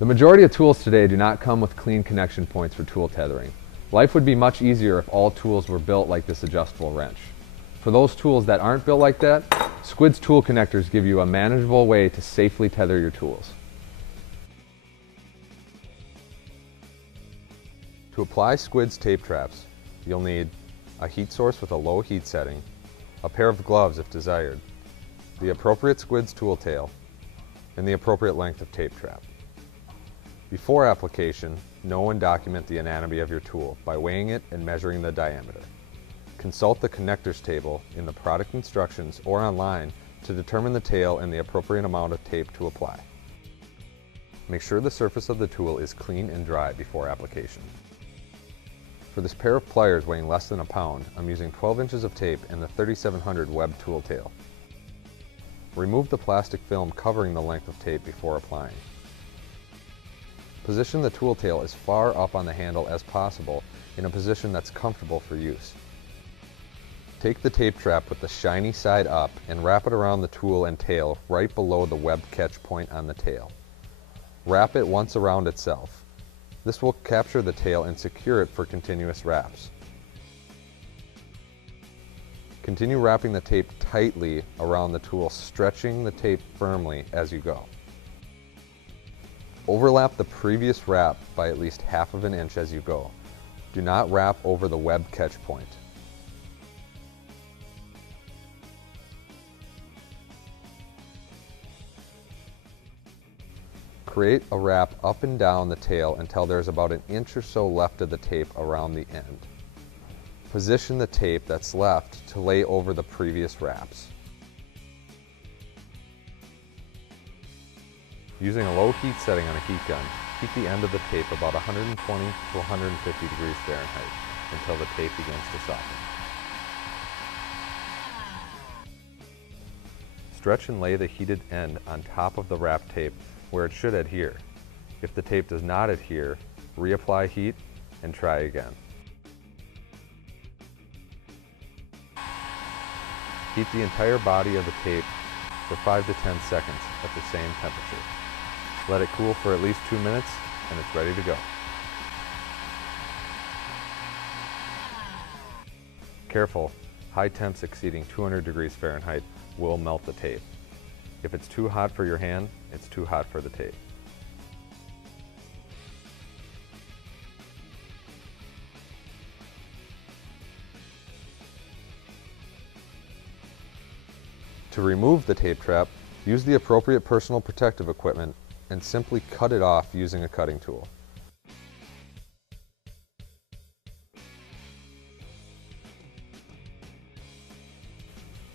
The majority of tools today do not come with clean connection points for tool tethering. Life would be much easier if all tools were built like this adjustable wrench. For those tools that aren't built like that, Squids tool connectors give you a manageable way to safely tether your tools. To apply Squids tape traps, you'll need a heat source with a low heat setting, a pair of gloves if desired, the appropriate Squids tool tail, and the appropriate length of tape trap. Before application, know and document the anatomy of your tool by weighing it and measuring the diameter. Consult the connectors table in the product instructions or online to determine the tail and the appropriate amount of tape to apply. Make sure the surface of the tool is clean and dry before application. For this pair of pliers weighing less than a pound, I'm using 12 inches of tape and the 3700 web tool tail. Remove the plastic film covering the length of tape before applying. Position the tool tail as far up on the handle as possible in a position that's comfortable for use. Take the tape trap with the shiny side up and wrap it around the tool and tail right below the web catch point on the tail. Wrap it once around itself. This will capture the tail and secure it for continuous wraps. Continue wrapping the tape tightly around the tool, stretching the tape firmly as you go. Overlap the previous wrap by at least half of an inch as you go. Do not wrap over the web catch point. Create a wrap up and down the tail until there's about an inch or so left of the tape around the end. Position the tape that's left to lay over the previous wraps. Using a low heat setting on a heat gun, heat the end of the tape about 120 to 150 degrees Fahrenheit until the tape begins to soften. Stretch and lay the heated end on top of the wrap tape where it should adhere. If the tape does not adhere, reapply heat and try again. Heat the entire body of the tape for 5 to 10 seconds at the same temperature. Let it cool for at least 2 minutes and it's ready to go. Careful, high temps exceeding 200 degrees Fahrenheit will melt the tape. If it's too hot for your hand, it's too hot for the tape. To remove the tape trap, use the appropriate personal protective equipment and simply cut it off using a cutting tool.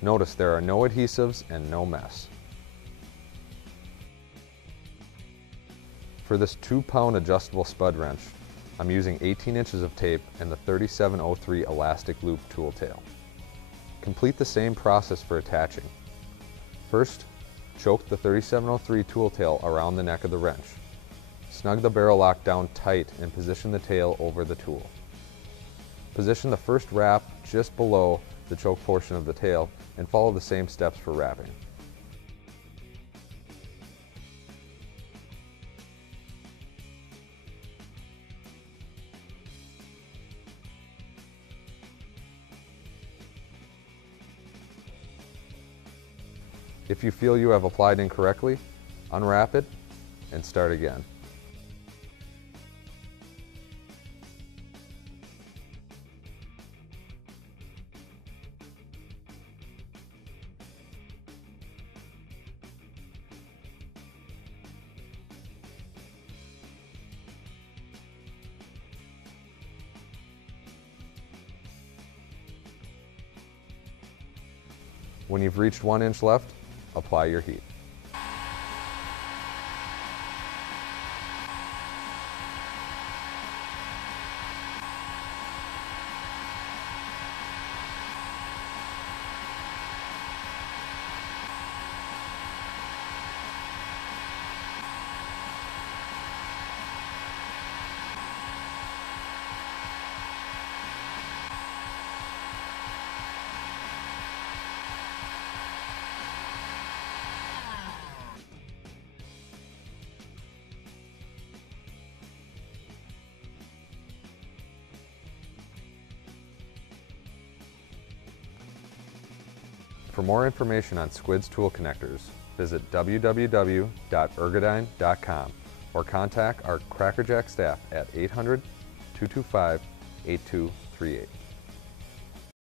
Notice there are no adhesives and no mess. For this 2-pound adjustable spud wrench, I'm using 18 inches of tape and the 3703 elastic loop tool tail. Complete the same process for attaching. First, choke the 3703 tool tail around the neck of the wrench. Snug the barrel lock down tight and position the tail over the tool. Position the first wrap just below the choke portion of the tail and follow the same steps for wrapping. If you feel you have applied incorrectly, unwrap it and start again. When you've reached 1 inch left, apply your heat. For more information on Squids tool connectors, visit www.ergodyne.com or contact our Crackerjack staff at 800-225-8238.